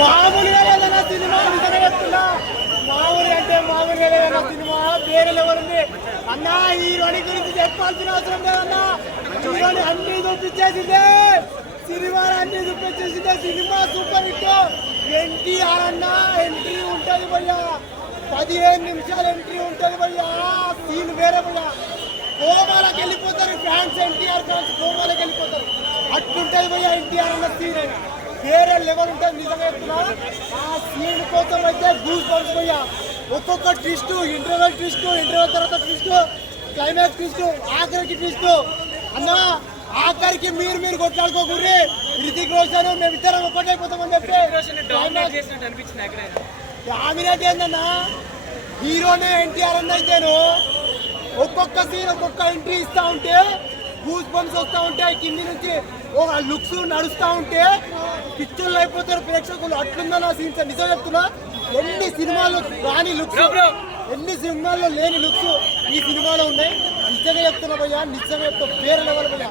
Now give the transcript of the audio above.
మామూలుగా లేదన్నా సినిమా నిజంగా చెప్తున్నా. మామూలుగా అంటే మామూలుగా లేదన్నా సినిమా వేరే లెవెల్ ఉంది అన్న. హీరోని గురించి చెప్పాల్సిన అవసరం లేదన్నా. హీరోని అన్ని చూపించేసిందే, సినిమా అన్ని చూపించేసిందే. Cinema super hit. ఎన్టీఆర్ అన్న ఎంట్రీ ఉంటుంది భయ్యా, 15 నిమిషాలు ఎంట్రీ ఉంటుంది భయ్యా. సీన్ వేరే భయ్యా, కోమాలకు వెళ్ళిపోతారు ఫ్యాన్స్. ఎన్టీఆర్ ఫ్యాన్స్ కోమాలకు వెళ్ళిపోతారు. అట్లుంటుంది భయ్యా ఎన్టీఆర్ అన్న సీన్ వేరే లెవెల్ ఉంటుంది. నిజంగా చెప్తున్నా, ఆ సీన్ కోసం అయితే గూస్ బంప్స్ భయ్యా. ఒక్కొక్క ట్విస్ట్, ఇంటర్వెల్ ట్విస్ట్, ఇంటర్వెల్ తర్వాత ట్విస్ట్, క్లైమాక్స్ ట్విస్ట్, ఆఖరికి ట్విస్ట్ అన్న. ఆఖరికి మీరు కొట్లాడుకోకూడదు. హృతిక్ రోషన్ మేమిద్దరం ఒక్కటైపోతామని చెప్పి డామినేట్ ఏందన్నా. హీరోనే ఎన్టీఆర్ అన్న అయితేను ఒక్కొక్క సీన్ ఒక్కొక్క ఎంట్రీ ఇస్తా ఉంటే గూస్ బంప్స్ వస్తూ ఉంటాయి. కింది నుంచి ఒక లుక్స్ నడుస్తూ ఉంటే పిక్చర్లు అయిపోతారు ప్రేక్షకులు. అట్లుందన్న సీన్స్. నిజం చెప్తున్నా, ఎన్ని సినిమాల్లో రాని లుక్స్, ఎన్ని సినిమాల్లో లేని లుక్స్ ఈ సినిమాలో ఉన్నాయి. నిజంగా చెప్తున్నా భయ్యా, నిజంగా చెప్తా వేరే లెవెల్ భయ్యా.